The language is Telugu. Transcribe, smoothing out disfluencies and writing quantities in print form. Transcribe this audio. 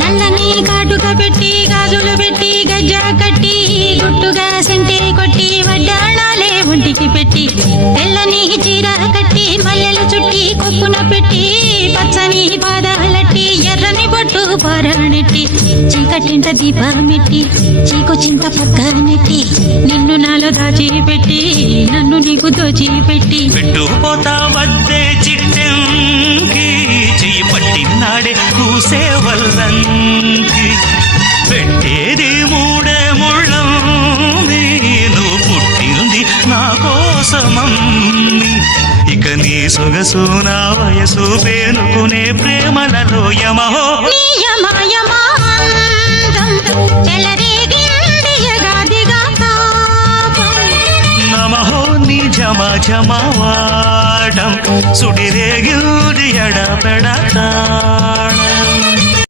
నల్లని కాటుక పెట్టి గాజులు పెట్టి గజ్జ కట్టి గుట్టుగా సెంటే కొట్టి వడ్డాణాలే ఒంటికి పెట్టి తెల్లని చీర కట్టి మల్లెలు చుట్టి కొప్పున పెట్టి పచ్చని పాదాలట్టి ఎర్రని బొట్టు పారాణెట్టి చీకటింట దీపమెట్టి చీకు చింత పక్క నెట్టి నిన్ను నాలో దాచిపెట్టి నన్ను నీకు దోచిపెట్టి పెట్టుపోతా వద్దే చిట్టెంకి చెయ్యి పట్టినాడే కూసే వల్లంకి పెట్టేది మూడే ముళ్ళం నువ్వు పుట్టింది నా కోసమమ్మి ఇక నీ సొగసు నా వయసు పేనుకునే ప్రేమలలో యమహో నమహో నీ జమ జమవాడం సుడిరేగిడి ఎడపెడతాడ